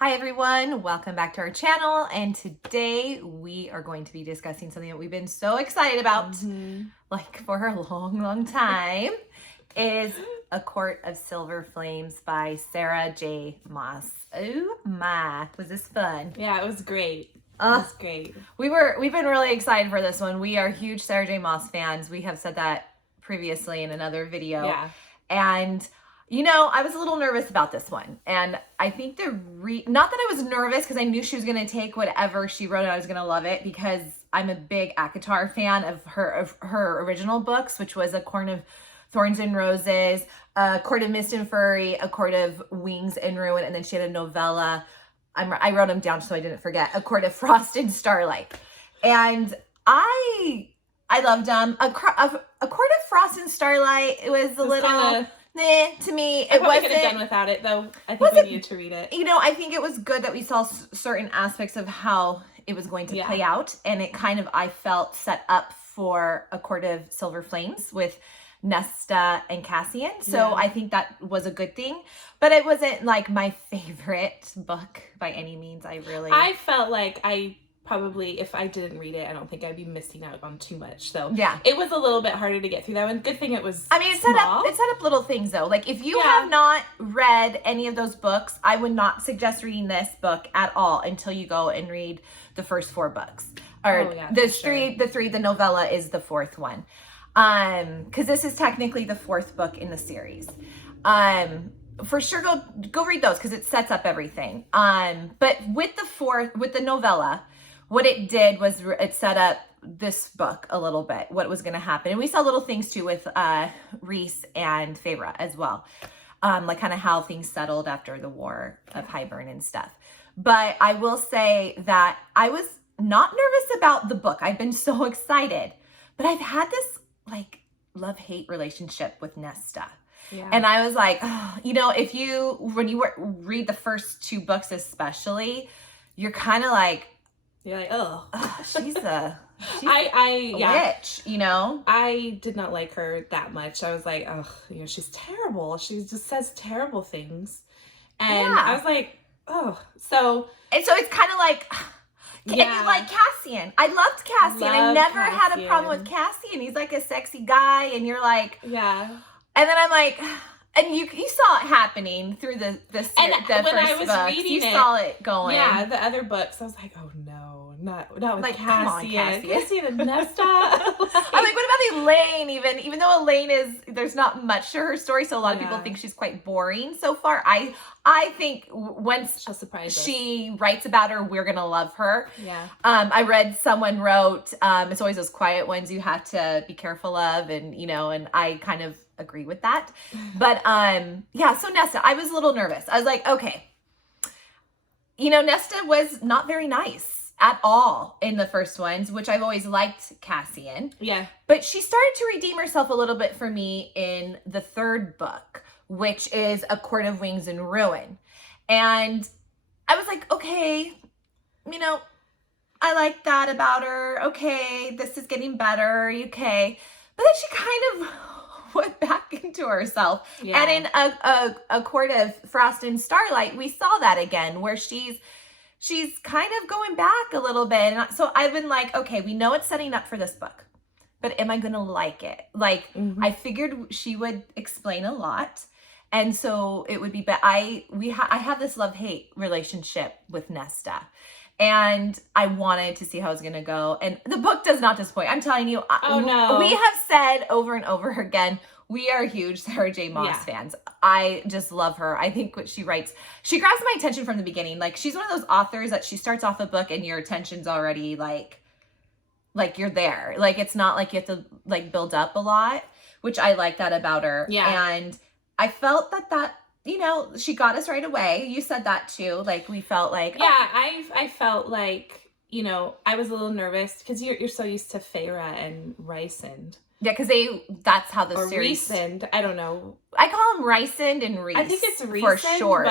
Hi everyone, welcome back to our channel, and today we are going to be discussing something that we've been so excited about like for a long time is A Court of Silver Flames by Sarah J. Maas. Oh my, was this fun? Yeah, it was great. It was great. We've been really excited for this one. We are huge Sarah J. Maas fans. We have said that previously in another video. Yeah. And you know, I was a little nervous about this one. And I think not that I was nervous because I knew she was going to take whatever she wrote and I was going to love it, because I'm a big ACOTAR fan of her original books, which was A Court of Thorns and Roses, A Court of Mist and Fury, A Court of Wings and Ruin, and then she had a novella. I wrote them down so I didn't forget. A Court of Frost and Starlight. And I loved them. A Court of Frost and Starlight, it was a little... to me, it wasn't. Could have done without it, though. I think we needed to read it. You know, I think it was good that we saw certain aspects of how it was going to play out, and it kind of, I felt, set up for A Court of Silver Flames with Nesta and Cassian. So I think that was a good thing, but it wasn't like my favorite book by any means. I felt like probably, if I didn't read it, I don't think I'd be missing out on too much. So yeah, it was a little bit harder to get through that one. Good thing it was it set up little things though. Like if you have not read any of those books, I would not suggest reading this book at all until you go and read the first 4 books. Or the novella is the 4th one. Because this is technically the 4th book in the series. For sure go read those because it sets up everything. But with the novella, what it did was it set up this book a little bit, what was going to happen. And we saw little things too with Rhys and Feyre as well. Like kind of how things settled after the War of Hybern and stuff. But I will say that I was not nervous about the book. I've been so excited. But I've had this like love-hate relationship with Nesta. Yeah. And I was like, you know, when you read the first 2 books especially, you're kind of like, you're like, oh, she's a witch, you know? I did not like her that much. I was like, oh, you know, she's terrible. She just says terrible things. And I was like, oh. And so it's kind of like... Yeah. Like Cassian. I loved Cassian. I never had a problem with Cassian. He's like a sexy guy, and you're like... Yeah. And then I'm like... And you saw it happening through the first when I was books. reading you saw it going. Yeah, the other books, I was like, oh no, not with like, Cassian. Come on, Cassian and Nesta. I'm like, what about Elaine? Even though Elaine there's not much to her story, so a lot of people think she's quite boring so far. I think once she'll surprise us. She writes about her, we're gonna love her. Yeah. I read someone wrote, it's always those quiet ones you have to be careful of, and you know, and I kind of agree with that. But yeah, so Nesta, I was a little nervous. I was like, okay, you know, Nesta was not very nice at all in the first ones, which I've always liked Cassian. Yeah. But she started to redeem herself a little bit for me in the 3rd book, which is A Court of Wings and Ruin. And I was like, okay, you know, I like that about her. Okay, this is getting better. Okay. But then she kind of went back into herself. Yeah. And in a Court of Frost and Starlight, we saw that again, where she's kind of going back a little bit. And so I've been like, okay, we know it's setting up for this book, but am I going to like it? Like, I figured she would explain a lot. And so it would be, but I have this love-hate relationship with Nesta. And I wanted to see how it was going to go. And the book does not disappoint. I'm telling you. Oh, no. We have said over and over again, we are huge Sarah J. Maas fans. I just love her. I think what she writes, she grabs my attention from the beginning. Like, she's one of those authors that she starts off a book and your attention's already like you're there. Like, it's not like you have to like build up a lot, which I like that about her. Yeah. And I felt that you know, she got us right away. You said that too. Like, we felt like... Yeah, I felt like, you know, I was a little nervous because you're so used to Feyre and Rysand. Yeah, because that's how the series... Rysand, I don't know. I call them Rysand and Rhys. I think it's Rysand, for short.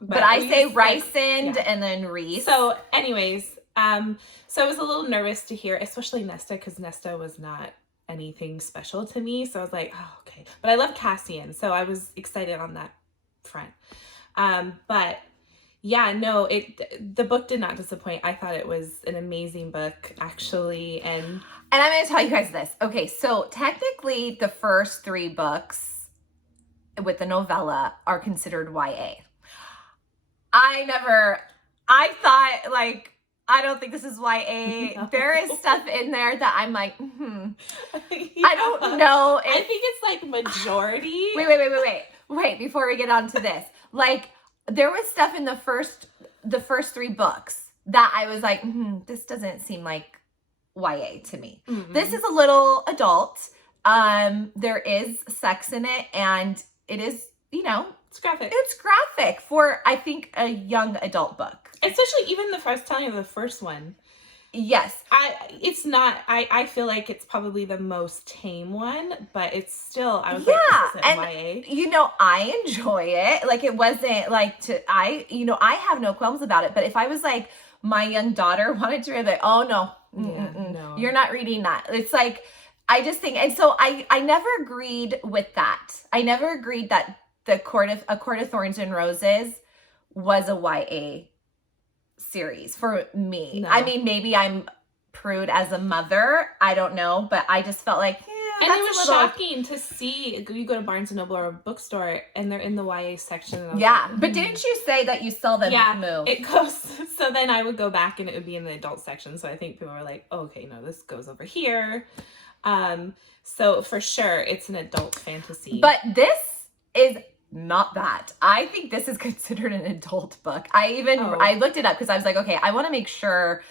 But I say Rysand and then Rhys. So anyways, so I was a little nervous to hear, especially Nesta, because Nesta was not anything special to me. So I was like, oh, okay. But I love Cassian, so I was excited on that front. But Yeah, no, the book did not disappoint. I thought it was an amazing book, actually, and I'm going to tell you guys this. Okay, so technically the first 3 books with the novella are considered YA. I thought, like, I don't think this is YA. No. There is stuff in there that I'm like, yeah. I don't know. I think it's like majority. Wait, before we get on to this. Like, there was stuff in the first 3 books that I was like, this doesn't seem like YA to me. Mm-hmm. This is a little adult. There is sex in it, and it is, it's graphic. It's graphic for, I think, a young adult book. Especially even the first telling of the first one. Yes. I feel like it's probably the most tame one, but it's still, I was like, this isn't YA. I enjoy it. Like, it wasn't like I have no qualms about it, but if I was like, my young daughter wanted to read it, oh no, no, you're not reading that. It's like, I just think, and so I never agreed with that. I never agreed that A Court of Thorns and Roses was a YA series for me. No. I mean, maybe I'm prude as a mother. I don't know, but I just felt like, and it was shocking to see. You go to Barnes and Noble or a bookstore, and they're in the YA section. And but didn't you say that you saw them move? It goes. So then I would go back, and it would be in the adult section. So I think people were like, oh, okay, no, this goes over here. So for sure, it's an adult fantasy. But this is not that. I think this is considered an adult book. I looked it up because I was like, okay, I want to make sure,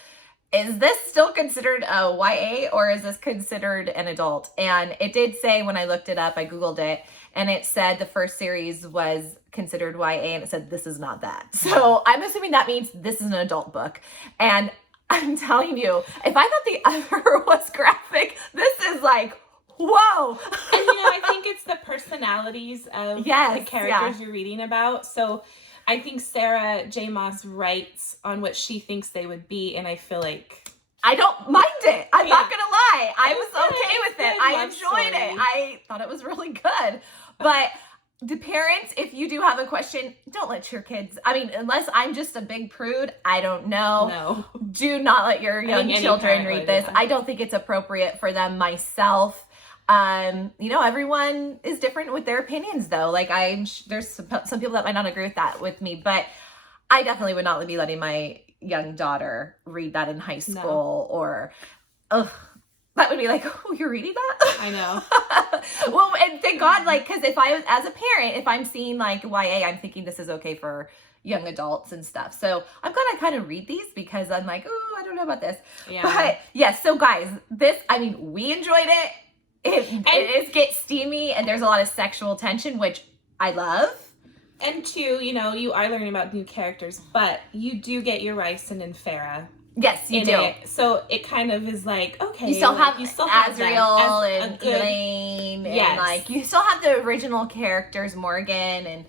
is this still considered a YA or is this considered an adult? And it did say, when I looked it up, I Googled it, and it said the first series was considered YA, and it said this is not that. So I'm assuming that means this is an adult book. And I'm telling you, if I thought the other was graphic, this is like, whoa. And I think it's the personalities of the characters you're reading about. So I think Sarah J. Maas writes on what she thinks they would be, and I feel like I don't mind it. I'm not gonna lie. I was okay with it. I enjoyed it. I thought it was really good. But the parents, if you do have a question, don't let your kids, unless I'm just a big prude, I don't know. No. Do not let your young children read this. I don't think it's appropriate for them myself. Everyone is different with their opinions, though. Like, there's some people that might not agree with that with me, but I definitely would not be letting my young daughter read that in high school or, that would be like, oh, you're reading that? I know. Well, and thank God, like, because if I was, as a parent, if I'm seeing like YA, I'm thinking this is okay for young adults and stuff. So I'm glad I kind of read these because I'm like, oh, I don't know about this. Yeah. But yes, so guys, we enjoyed it. It gets steamy, and there's a lot of sexual tension, which I love. And 2, you are learning about new characters, but you do get your Ricin and Farah. Yes, you do. So it kind of is like, okay. You still have Azriel and Elaine. Yes. And like, you still have the original characters, Morgan. And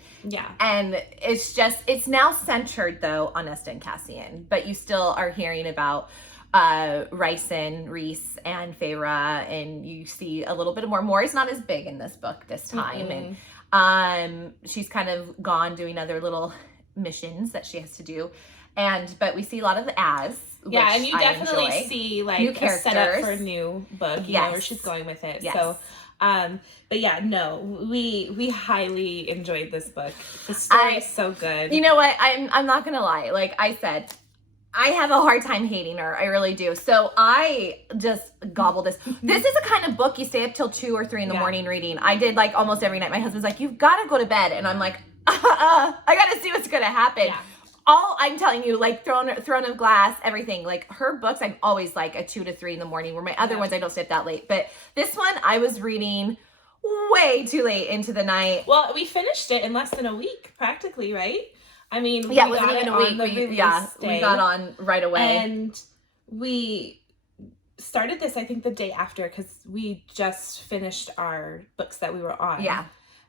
and it's now centered, though, on Nesta and Cassian. But you still are hearing about Ricin, Reese, and Feyre, and you see a little bit more. Maury's not as big in this book this time, and she's kind of gone doing other little missions that she has to do, but we see a lot of the Az. Yeah, and you definitely see like new a setup for a new book. You know where she's going with it. Yes. So, but yeah, no, we highly enjoyed this book. The story is so good. You know what? I'm not gonna lie. Like I said, I have a hard time hating her. I really do. So I just gobbled this. This is a kind of book you stay up till 2 or 3 in the morning reading. I did like almost every night. My husband's like, you've got to go to bed. And I'm like, I got to see what's going to happen. Yeah. I'm telling you, like Throne of Glass, everything. Like her books, I'm always like a 2 to 3 in the morning, where my other ones, I don't stay up that late. But this one, I was reading way too late into the night. Well, we finished it in less than a week, practically, right? I mean, it wasn't even a week. We got on right away. And we started this, I think, the day after, because we just finished our books that we were on. Yeah.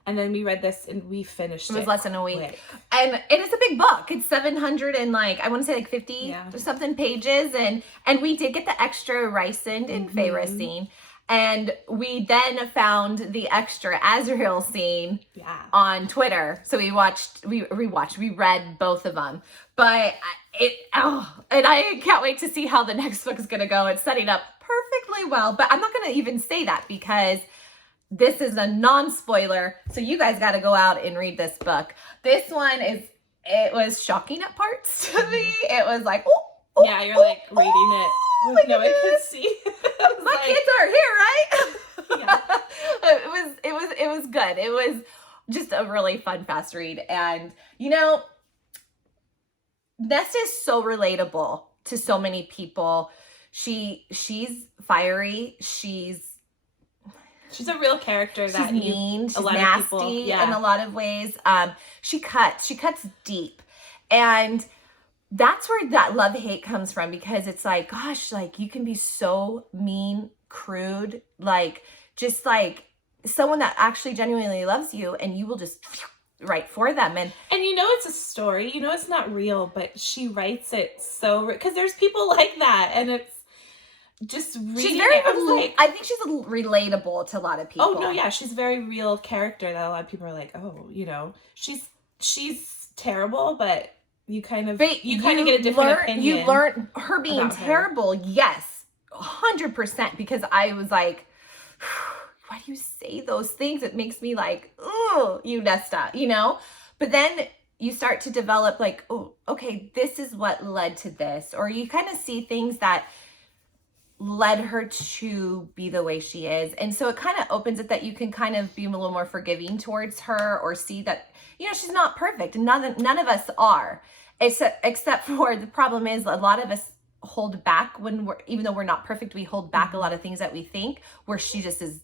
And then we read this and we finished it. It was less than a week. Quick. And it is a big book. It's 700 and I want to say 50 or something pages. And we did get the extra Ricin and Feyre scene. And we then found the extra Azriel scene on Twitter. So we read both of them. But and I can't wait to see how the next book is going to go. It's setting up perfectly well. But I'm not going to even say that because this is a non-spoiler. So you guys got to go out and read this book. This one it was shocking at parts to me. It was like, yeah, you're like reading it with no one can see. My kids aren't here, right? Yeah. It was good. It was just a really fun, fast read. And Nesta is so relatable to so many people. She's fiery. She's a real character that she's mean. She's nasty in a lot of ways. She cuts deep. And that's where that love-hate comes from, because it's like, gosh, like you can be so mean, crude, like just like someone that actually genuinely loves you, and you will just write for them. And it's a story, it's not real, but she writes it so, because there's people like that, and it's just reading she's very I think she's relatable to a lot of people. Oh no, yeah, she's a very real character that a lot of people are like, oh, she's terrible, but you kind of get a different opinion. You learn her being terrible, yes, 100%, because I was like, why do you say those things? It makes me like, oh, you Nesta, But then you start to develop like, oh, okay, this is what led to this. Or you kind of see things that led her to be the way she is. And so it kind of opens it that you can kind of be a little more forgiving towards her, or see that, she's not perfect. And none of us are. Except for the problem is a lot of us hold back even though we're not perfect, we hold back a lot of things that we think, where she just is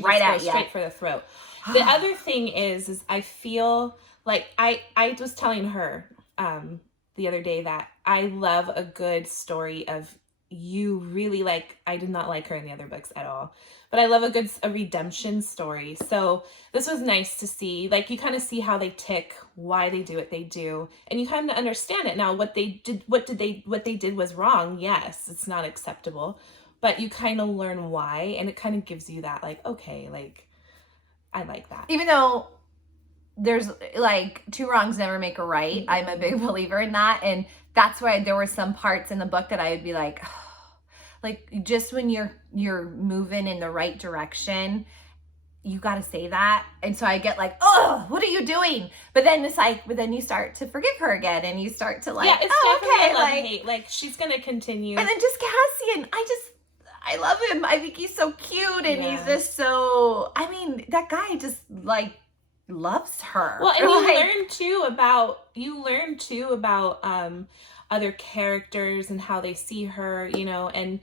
right at you. Straight for the throat. The other thing is I feel like I was telling her the other day that I love a good story of you really I did not like her in the other books at all, but I love a redemption story. So this was nice to see, like you kind of see how they tick, why they do what they do, and you kind of understand it now. What they did was wrong. Yes, it's not acceptable, but you kind of learn why, and it kind of gives you that like, okay, like I like that. Even though there's like two wrongs never make a right. I'm a big believer in that. And that's why there were some parts in the book that I would be like, like just when you're moving in the right direction, you got to say that. And so I get like, oh, what are you doing? But then it's like, then you start to forgive her again, and you start to like, it's definitely love-hate. Like she's going to continue. And then just Cassian, I love him. I think he's so cute, and he's just so, I mean, that guy just like loves her. Well, and you learn too about other characters and how they see her, and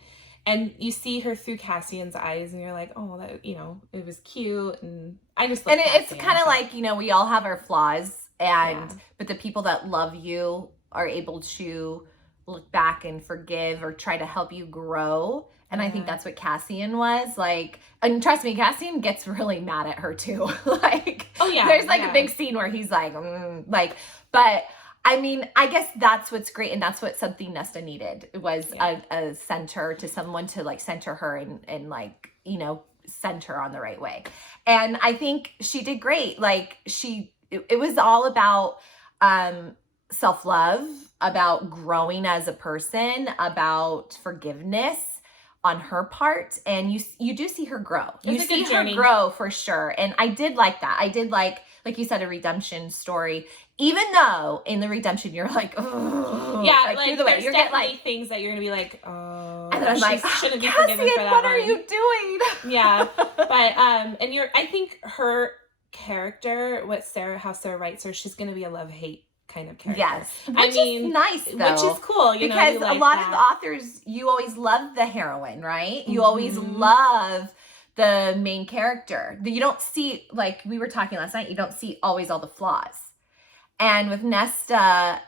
you see her through Cassian's eyes, and you're like, oh, that, it was cute, and I just love and Cassian, it's kind of like, we all have our flaws, but the people that love you are able to look back and forgive or try to help you grow. And I think that's what Cassian was like. And trust me, Cassian gets really mad at her too. Like, oh yeah, there's like a big scene where he's like, but I mean, I guess that's what's great. And that's what something Nesta needed was a center, to someone to like center her and like, center her on the right way. And I think she did great. Like it was all about, self-love, about growing as a person, about forgiveness on her part, and you do see her grow. You see her grow for sure, and I did like that. I did like you said, a redemption story. Even though in the redemption you're like, oh, like there's you're definitely things that you're gonna be like, oh, and then I'm like, shouldn't be Cassian, forgiven for that. What are you doing? Yeah, but I think her character, how Sarah writes her, she's gonna be a love-hate kind of character. Yes. Which is nice, though. Which is cool, because a lot of authors, you always love the heroine, right? You always love the main character. You don't see, like we were talking last night, you don't see always all the flaws. And with Nesta,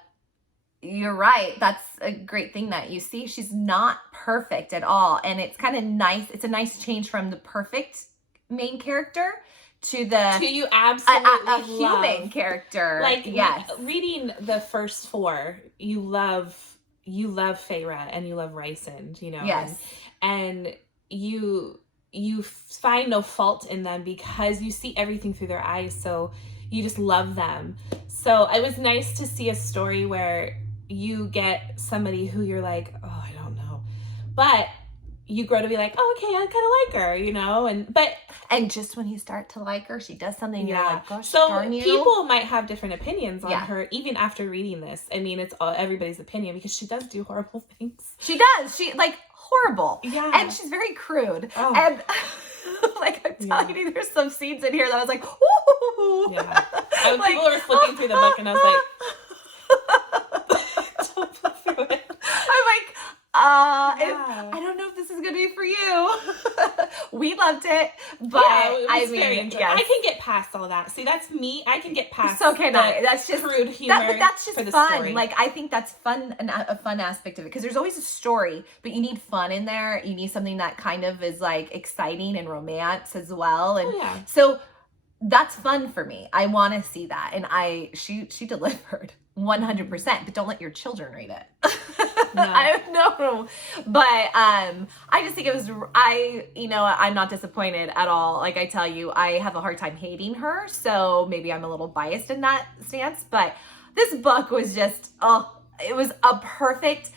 you're right. That's a great thing that you see. She's not perfect at all. And it's kind of nice. It's a nice change from the perfect main character to you absolutely a human character. Like, reading the first four, you love Feyre and you love Rysand, Yes. And you you find no fault in them because you see everything through their eyes. So you just love them. So it was nice to see a story where you get somebody who you're like, oh, I don't know. But you grow to be like, oh, okay, I kind of like her, you know? And just when you start to like her, she does something, you're like, gosh, so darn you. People might have different opinions on her, even after reading this. I mean, it's everybody's opinion because she does do horrible things. She does. She, like, horrible. Yeah. And she's very crude. Oh. And, like, I'm telling you, there's some scenes in here that I was like, ooh. Yeah. Like, people were flipping through the book, and I was like, don't flip through it. I'm like, I don't know if this is going to be for you. We loved it, but it was very enjoyable. Yes. I can get past all that. See, that's me. I can get past that's just crude humor. But that's just fun. Story. Like, I think that's fun, a fun aspect of it, because there's always a story, but you need fun in there. You need something that kind of is like exciting and romance as well. And so that's fun for me. I want to see that, and she delivered 100%. But don't let your children read it. No. But I just think it was, I'm not disappointed at all. Like I tell you, I have a hard time hating her, so maybe I'm a little biased in that stance, but this book was just, it was a perfect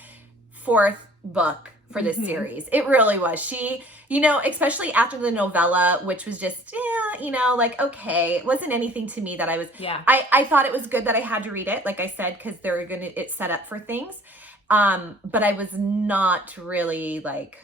fourth book for this series. It really was. She, especially after the novella, which was just, like, okay, it wasn't anything to me that I was, I thought it was good that I had to read it, like I said, because it's set up for things. But I was not really like...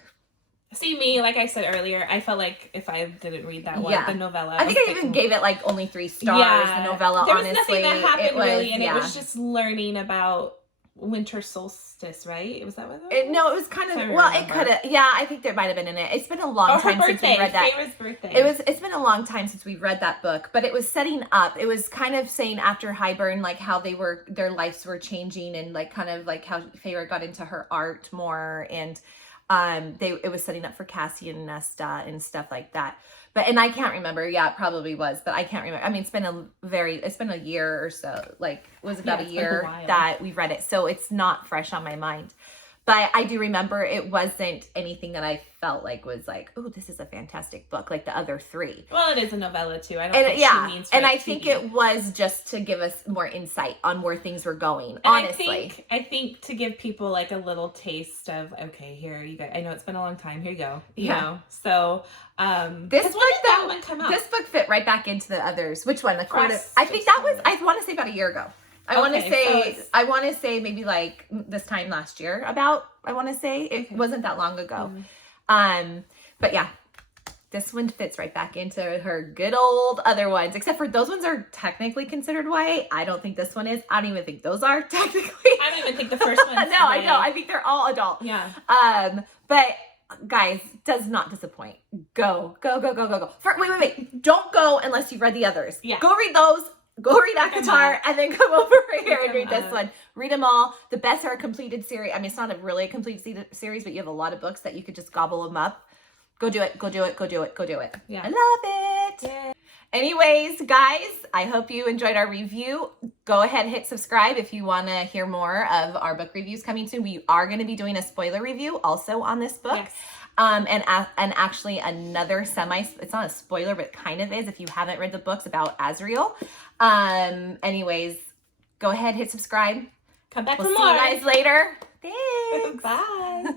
See, me, like I said earlier, I felt like if I didn't read that one, the novella... I think I even gave it like only 3 stars, the novella, there honestly. There was nothing that happened really, and it was just learning about winter solstice, right? Was that what it was? No, it was kind of... it could have... Yeah, I think there might have been in it. It's been a long time since we read that. Feyre's birthday. It's been a long time since we read that book, but it was setting up. It was kind of saying after Hybern, like how their lives were changing, and like kind of like how Feyre got into her art more, and it was setting up for Cassian and Nesta and stuff like that. And I can't remember. Yeah, it probably was, but I can't remember. I mean, it's been a year or so. Like, it was about a year that we read it. So it's not fresh on my mind. But I do remember it wasn't anything that I felt like was like, oh, this is a fantastic book, like the other 3. Well, it is a novella too. I don't think she means and I think it was just to give us more insight on where things were going, and honestly. I think to give people like a little taste of, okay, here you go. I know it's been a long time. Here you go. You know? So this book fit right back into the others. Which one? I think that was, I want to say about a year ago. I want to say maybe like this time last year it wasn't that long ago. But yeah, this one fits right back into her good old other ones, except for those ones are technically considered YA. I don't think this one is. I don't even think those are technically. I don't even think the first one is. No, I know. I think they're all adult. Yeah. But guys, does not disappoint. Go. Wait. Don't go unless you've read the others. Yeah. Go read those. Go read ACOSF and then come over here and read this one. Read them all. The best are a completed series. I mean, it's not really a complete series, but you have a lot of books that you could just gobble them up. Go do it. Yeah. I love it. Yeah. Anyways, guys, I hope you enjoyed our review. Go ahead, hit subscribe if you want to hear more of our book reviews coming soon. We are going to be doing a spoiler review also on this book. Yes. And actually another it's not a spoiler, but it kind of is if you haven't read the books about Azriel. Anyways, go ahead, hit subscribe. Come back for more. We'll see you guys later. Thanks. Bye.